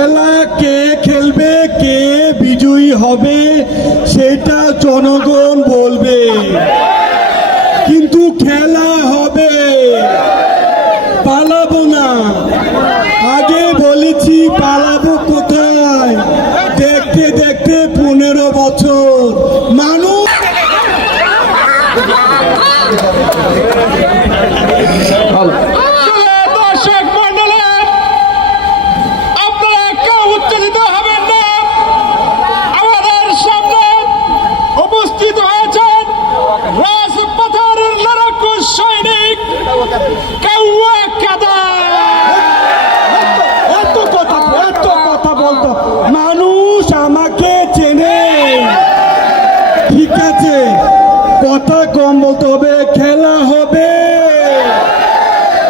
খেলা কে খেলবে, কে বিজয়ী হবে সেটা জনগণ বলবে, কিন্তু খেলা হবে, পালাবো না। আগে বলেছি পালাবো কোথায়, দেখতে দেখতে 15 বছর মানুষ। দর্শক মন্ডলী, আপনারা কেউ উত্তেজিত হবেন না। আমাদের সামনে উপস্থিত হয়েছেন রাজপথের লড়াকু সৈনিক কাউয়া কাদা। এত কথা বলতো মানুষ আমাকে চেনে, ঠিক আছে, কথা কম বলতে হবে। খেলা হবে,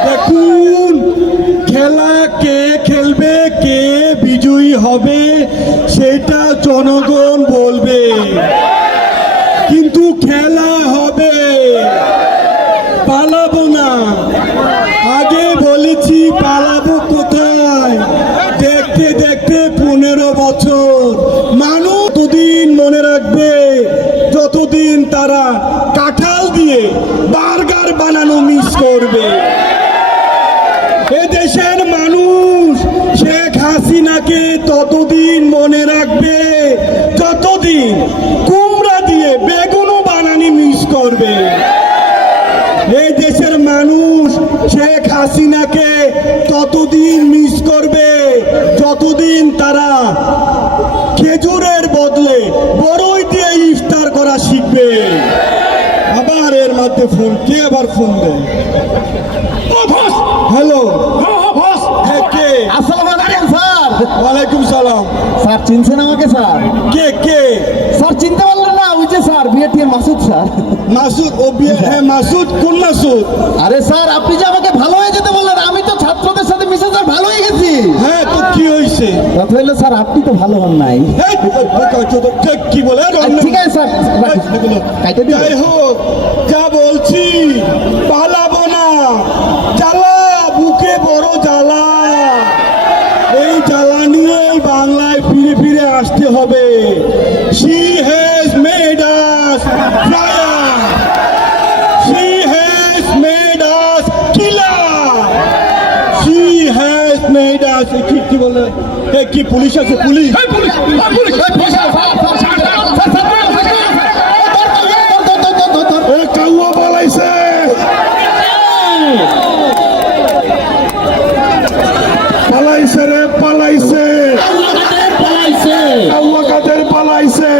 দেখুন খেলা কে খেলবে, কে বিজয়ী হবে সেটা জনগণ বলবে, কিন্তু খেলা হবে, পালাবো না। আগে বলেছি পালাবো কোথায়, দেখতে দেখতে 15 বছর মানুষ। ততদিন মনে রাখবে যতদিন তারা কাঁঠাল দিয়ে বার্গার বানানো মিস করবে। এদেশের মানুষ শেখ হাসিনাকে ততদিন মনে রাখবে যতদিন কুমড়া দিয়ে বেগুনও বানানি মিস করবে। এই দেশের মানুষ শেখ হাসিনাকে ততদিন মিস করবে যতদিন তারা খেজুরের বদলে বড়ই দিয়ে ইফতার করা শিখবে। আবার এর মধ্যে ফোন, কে আবার ফোন দেয়? হ্যালো, কে? আসসালামু আলাইকুম স্যার। ওয়ালাইকুম সালাম। স্যার চিনছেন আমাকে স্যার? কে? স্যার চিনতে পারলেন না? ওই যে স্যার বিএটিএম মাসুদ স্যার। মাসুদ? ও হ্যাঁ মাসুদ। কোন মাসুদ? আরে স্যার আপনি যে আমাকে ভালো হয়ে যেতে বললেন, আমি তো ছাত্রদের সাথে মিশে স্যার ভালো হয়ে গেছি। হ্যাঁ তো কি হয়েছে? কথা হইলো স্যার আপনি তো ভালো হন নাই। কি বলে? ঠিক আছে স্যার, কাইটে দিন। যাই হোক, যা বলছি পালাবো না। জ্বালা বুকে বড় জ্বালা, এই জ্বালা নিয়ে বাংলায় ফিরে ফিরে আসতে হবে। She has made us fire. She has made us killer. She has made us কি বলে? কি পুলিশ আছে? পুলিশ কাউয়া বলাইছে। পালাইছে রে, পালাইছে কাউয়া কাদের পালাইছে।